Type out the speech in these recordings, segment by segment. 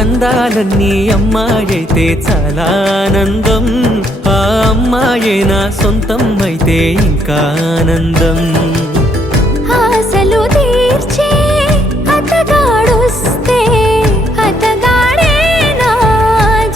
అందాలన్నీ అమ్మాయైతే చాలా ఆనందం, ఆ అమ్మాయే నా సొంతం అయితే ఇంకా ఆనందం. ఆశలు తీర్చే అతగాడొస్తే అతగాడే నా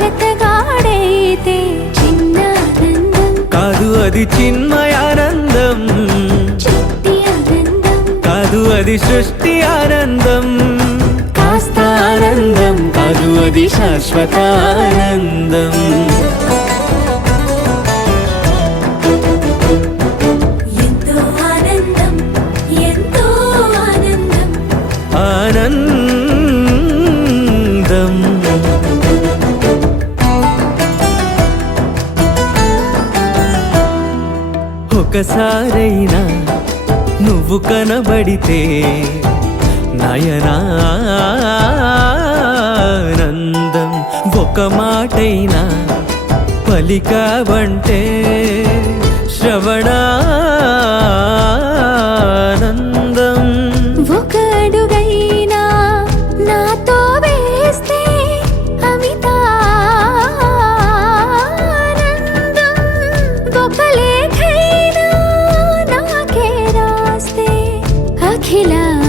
జతగాడైతే చిన్న ఆనందం కాదు అది చిన్మయానందం, చిట్టి ఆనందం కాదు అది సృష్టి ఆనందం, కాస్త ఆనందం కాదు అది శాశ్వత ఆనందం. ఎంతో ఆనందం ఎంతో ఆనందం ఆనందం. ఒకసారైనా నువ్వు కనబడితే నయనానందం, ఒక మాటైనా పలికావంటే శ్రవణానందం. ఒక అడుగైనా నాతో వేస్తే అమితానందం, ఒక లేఖైనా నాకే రాస్తే అఖిలానందం.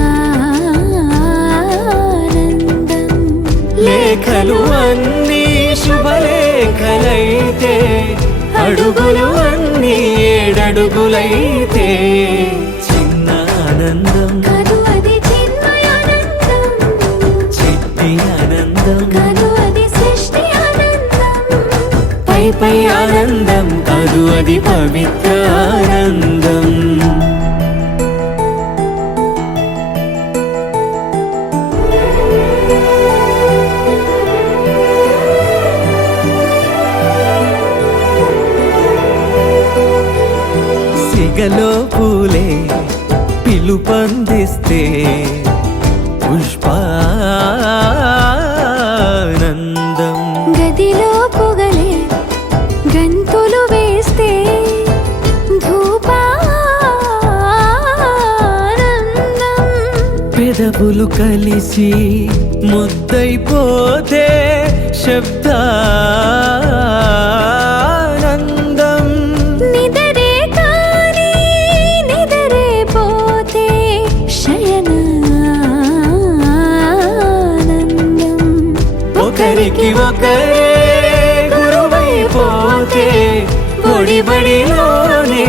లేఖలు అన్నీ శుభలేఖలైతే, అడుగులు అన్నీ 7 అడుగులైతే చిన్న ఆనందం కాదు అది చిన్మయానందం, చిట్టి ఆనందం కాదు అది సృష్టి ఆనందం, పై పై ఆనందం కాదు అది పవిత్ర ఆనందం. సిగలో పూలే పిలుపందిస్తే పుష్పానందం, గదిలో పొగలే గంతులు వేస్తే ధూపానందం, పెదవులు కలిసి ముద్దైపోతే శబ్దానందం, నిదరే కాని నిదరే పోతే శయనానందం. ఒకరే గురువైపోతే బడిలోనే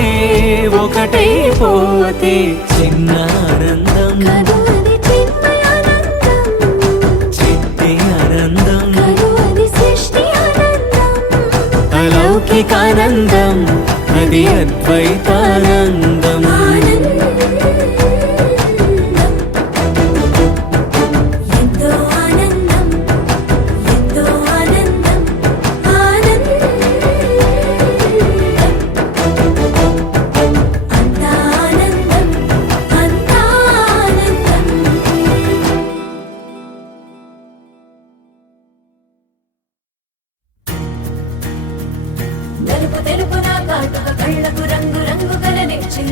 ఒకటైపోతే చిన్న ఆనందం కను అది చిన్మయానందం చిట్టి ఆనందం కను అది సృష్టి ఆనందం అలౌకికానందం అది అద్వైతానందం ఎంతో ఆనందం ఎంతో ఆనందం ఆనందం అంతా ఆనందం అంతా ఆనందం నలుపు తెలుపు నా కాటుక కళ్ళకు రంగు రంగు గల నిచ్చిల్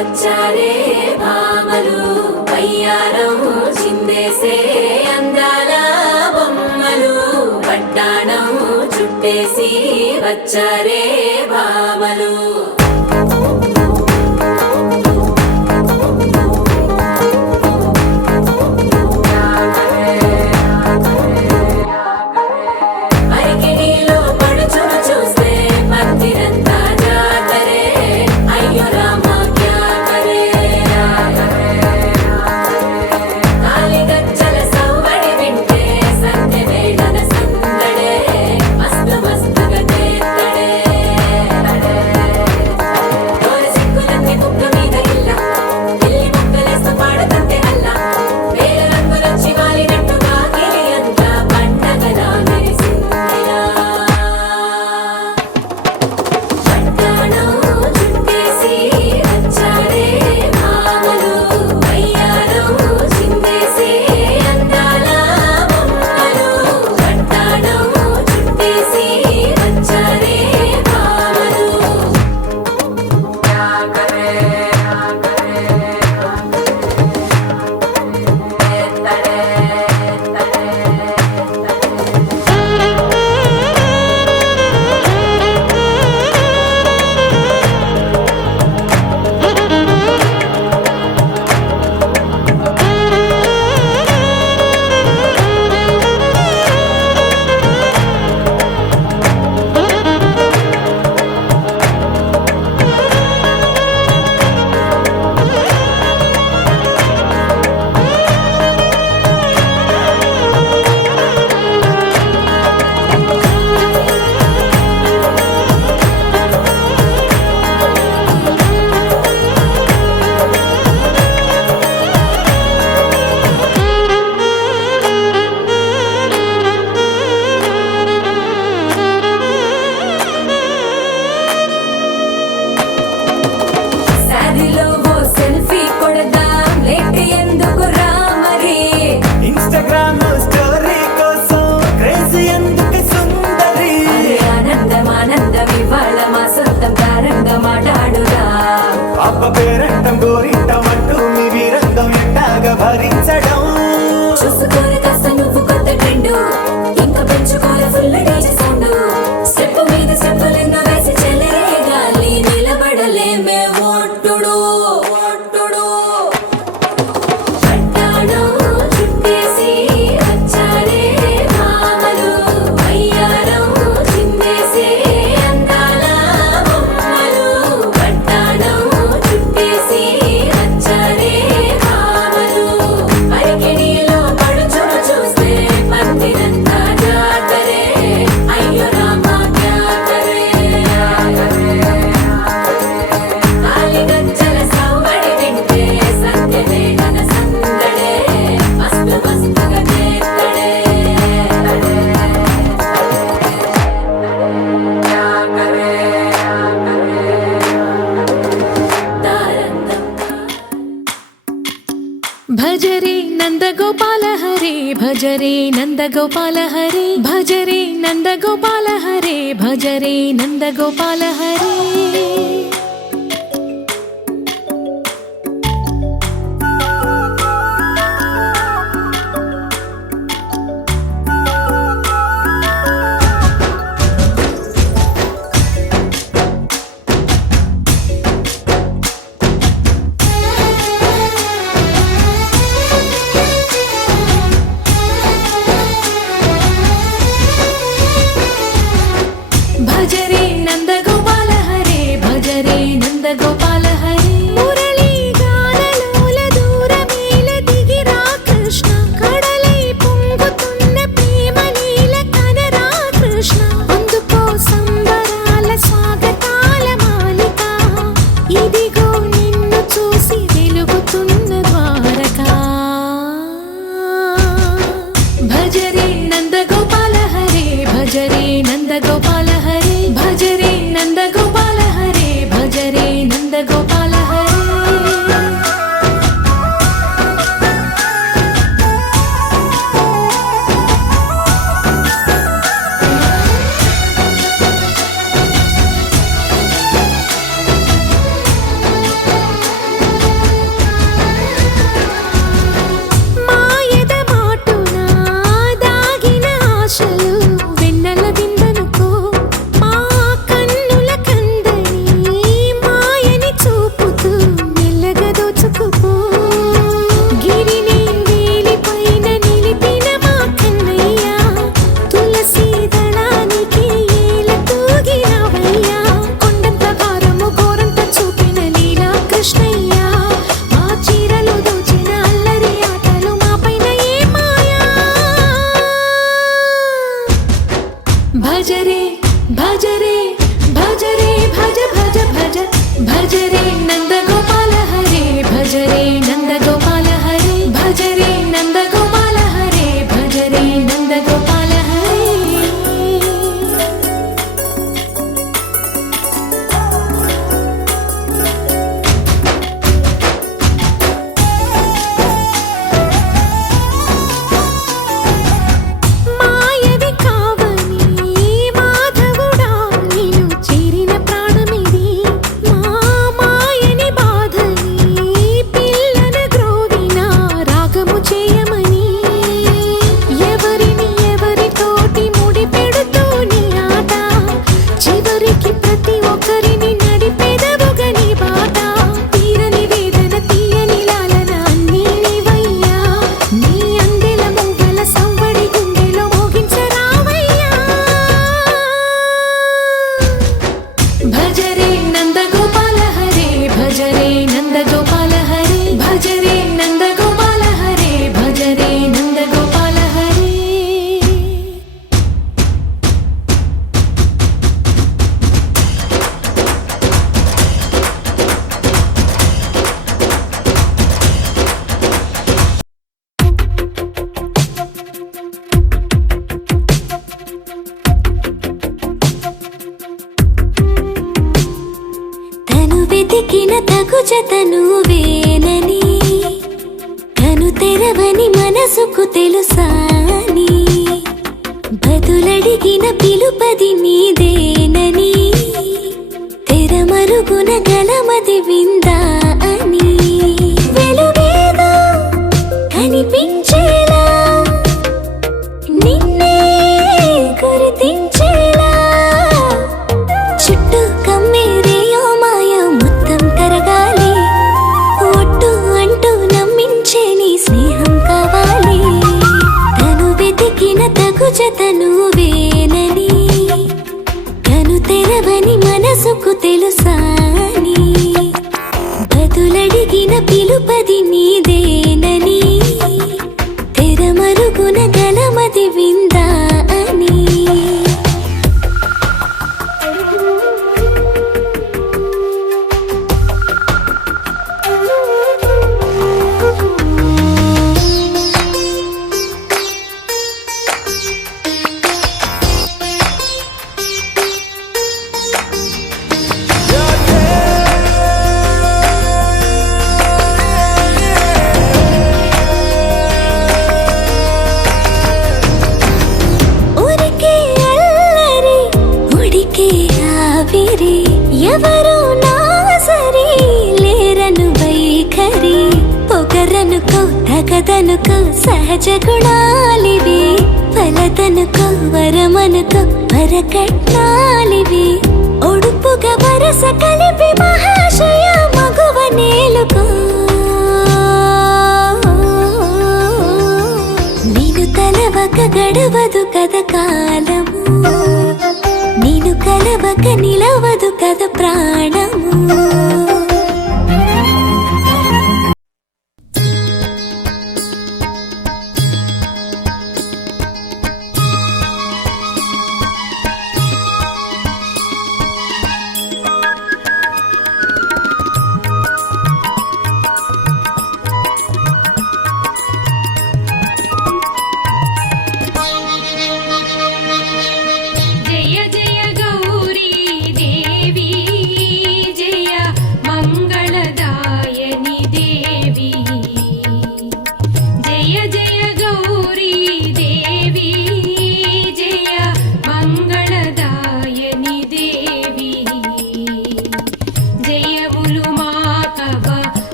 వచ్చారే భామలు వయ్యారం చిందేసే అందాల బొమ్మలు పట్టాణం చుట్టేసి వచ్చారే భామలు అరికిణీలో పడుచును చూస్తే మందిరంతా జాతరే అయ్యో రామా క్యా కరే కాలిగజ్జల సవ్వడి వింటే సంధ్య వేళన సందడే మస్తు మస్తుగా చేత్తడే తోరి సిక్కులన్నీ కుక్క మీద ఇల్ల పిల్లి ముక్కలేస్తూ పాడుతుంటే అల్లా వేల రంగులొచ్చి వాలినట్టుగా గిలి అంతా పండగలా మెరిసిందిలా పట్టాణం చుట్టేసి వచ్చారే భామలు వయ్యారం చిందేసే అందాల బొమ్మలు పట్టాణం చుట్టేసి వచ్చారే భామలు సాదిలో ఓ సెల్ఫీ కొడదాం లేట్ ఎందుకు రామరి ఇన్స్టాగ్రామ్ స్టోరీ కోసం క్రేజీ ఎందుకు సుందరి ఆనందం ఆనందం ఇవాళ మా సొంతం తారంగా మాట్లాడురా అబ్బ పేరంటం గోరింటం అంటూ మీ వీరంగం ఎట్టాగా భరించడం చూసుకోరు కాస్త నువ్వు కొత్త ట్రెండ్ ఇంకా పెంచుకోరు ఫుల్ డీజే సౌండ్ స్టెప్ మీద స్టెప్పులెన్నో వేసి చెలే గాలి నిలబడలేమే ఒట్టుడు ఒట్టుడు పట్టాణం చుట్టేసి వచ్చారే భామలు వయ్యారం చిందేసే అందాల బొమ్మలు పట్టాణం చుట్టేసి వచ్చారే భామలు అరికిణీలో పడుచును చూస్తే మందిరంతా జాతరే అయ్యో రామా క్యా కరే కాలిగజ్జల సవ్వడి వింటే సంధ్య వేళన సందడే మస్తు మస్తుగా చేత్తడే తారంగం భజరే నందగోపాల హరే భజరే నందగోపాల హరే భజరే నందగోపాల హరే భజరే నందగోపాల హరే భజరే నందగోపాల హరే భజరే నందగోపాల హరే మురళీ గానలోల దూరమేల దిగిరా కృష్ణ కడలై పొంగుతున్న ప్రేమ లీల కనరా కృష్ణ అందుకో సంబరాల స్వాగతాల మాలిక ఇదిగో నిన్ను చూసి వెలుగుతున్న ద్వారకా భజరే నందగోపాల హరే భజరే నందగోపాల హరే భజరే నందగోపాల హరే భజరే నందగోపాల హరే భజరే భజరే భజరే భజ భజ భజ భజరే నందగోపాల హరే భజరే నందగోపాల హరే భజరే నందగోపాల హరే భజరే నందగోపాల హరే మాయవి కావని మాధవుడా నిన్ను చేరిన ప్రాణమిది మా మాయని బాధని పిల్లన గ్రోవిన రాగము చేయమని ఎవరిని ఎవరితోటి ముడి పెడుతూ నీ ఆట చివరికి ప్రతి ఒక్కరిని నడిపెదవుగని బాట తీరని వేదన తీయని లాలన అన్నీ నీవయ్యా నీ అందెల మూగల సంవడి గుండెలో మోగించరావయ్యా భజరే నందగోపాల హరే భజరే నందగోపాల హరే భజరే నందగోపాల హరే భజరే నందగోపాల హరే తను వెతికిన తగు జతను వేనని తను తెరవని మనసుకు తెలుసాని బదులడిగిన పిలుపది నీదేనని తెరమరుగున గలమది విందా అని వెలుగేదో కనిపించేలా నిన్నే గుర్తించేలా చుట్టూ కమ్మేరేయో మాయ మొత్తం కరగాలి ఒట్టు అంటూ నమ్మించే నీ స్నేహం కావాలి తను వెతికిన తగు జతను వేనని తను తెరవని మనసుకు తెలుసాని బదులడిగిన పిలుపది నీదేనని తెరమరుగున గలమది విందా అని ఊరికే అల్లరి ఉడికే ఆవిరి ఎవరు నా సరి లేరను వైఖరి పొగరనుకో తగదనుకో సహజ గుణాలివి ఫలదనుకో వరమనుకో వరకట్నాలివి ఒడుపుగా వరస కలిపి మహాశయ మగువ నేలుకో నేను తలవక గడవదు కద కాలము నేను కలవక నిలవదు కద ప్రాణము జయ జయ గౌరీ దేవి జయ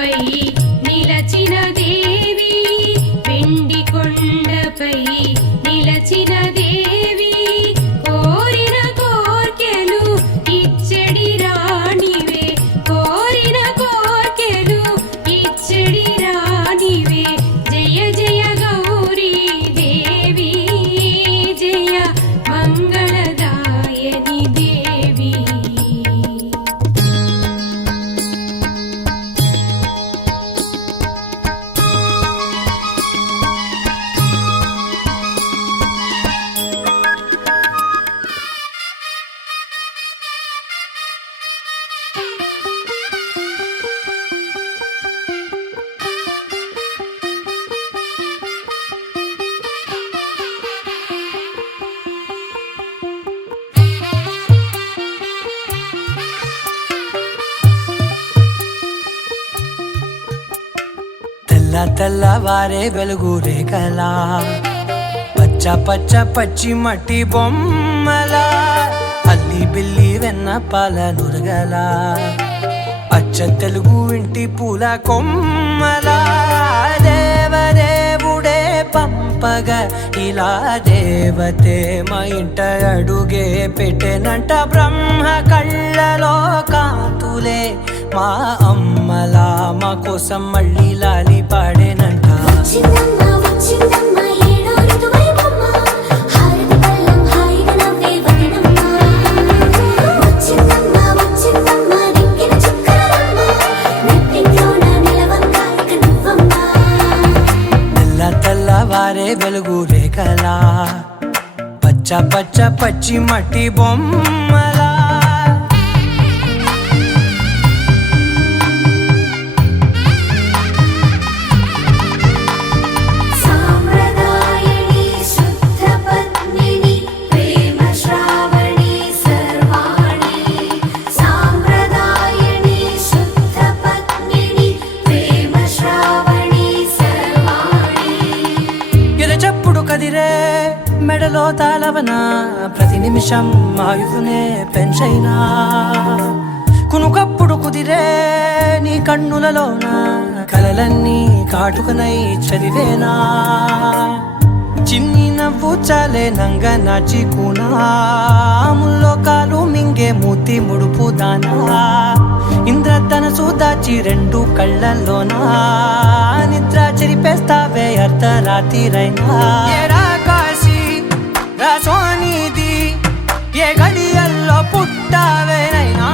కొండపై నిలచిన దేవి వెండి కొండపై నిలచిన దేవి కోరిన కోర్కెలు ఇచ్చడి రాణివే కోరిన కోర్కెలు ఇచ్చడి రాణివే జయ జయ గౌరీ దేవి జయ మంగళదాయని దేవి తెల్ల తెల్లవారే వెలుగు రేఖలా పచ్చ పచ్చ పచ్చి మట్టి బొమ్మలా అల్లి బిల్లి వెన్న పాల నురగలా అచ్చ తెలుగు ఇంటి పూల కొమ్మలా దేవదేవుడే పంపగా ఇలా దేవతే మా ఇంట అడుగే పెట్టెనంట బ్రహ్మ కళ్ళలో కాంతులే మా అమ్మలా మా కోసం మళ్ళీ లాలి పాడేనంట వచ్చిందమ్మ వచ్చిందమ్మ ఏడో ఋతువైవమ్మ హారతి పళ్ళం హాయిగా నవ్వే వదనమ్మ వచ్చిందమ్మ వచ్చిందమ్మ దిక్కిన చుక్కలమ్మ నెట్టింట్లోన నిలవంగా ఇక నువ్వమ్మ తెల్ల తెల్లవారే వెలుగు రేఖలా పచ్చ పచ్చ పచ్చి మట్టి బొమ్మలా సాంప్రదాయని శుద్ధ పద్మిని ప్రేమ శ్రావణి సర్వాణి సాంప్రదాయని శుద్ధ పద్మిని ప్రేమ శ్రావణి సర్వాణి ఎరచప్పుడు కదిరే మెడలో తాళవన ప్రతి నిమిషం ఆయుధునే పెంచైనా కునుకప్పుడు కుదిరే నీ కన్నులలోన కలలన్నీ కాటుకనై చదివేనా చిన్ని నవ్వు చాలే నంగ నాచి కూనాముల్లో కాలు మింగే మూతి ముడుపు దానా ఇంద్రధనసు దాచి రెండు కళ్ళల్లోనా నిద్ర చెరిపేస్తావే అర్ధరాత్రిరైనా ఏరా కాశీ రా సోనిది ఏ గడియల్లో పుట్టావేనైనా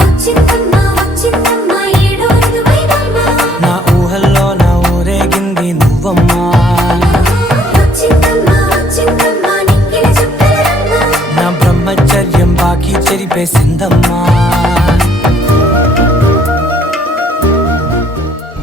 వచ్చిందమ్మ వచ్చిందమ్మ ఏడో ఋతువైవమ్మ నా ఊహల్లో నా ఊరేగింది నువ్వమ్మా వచ్చిందమ్మ వచ్చిందమ్మ నిక్కిన చుక్కలమ్మ నా బ్రహ్మచర్యం బాకీ చెరిపేసిందమ్మా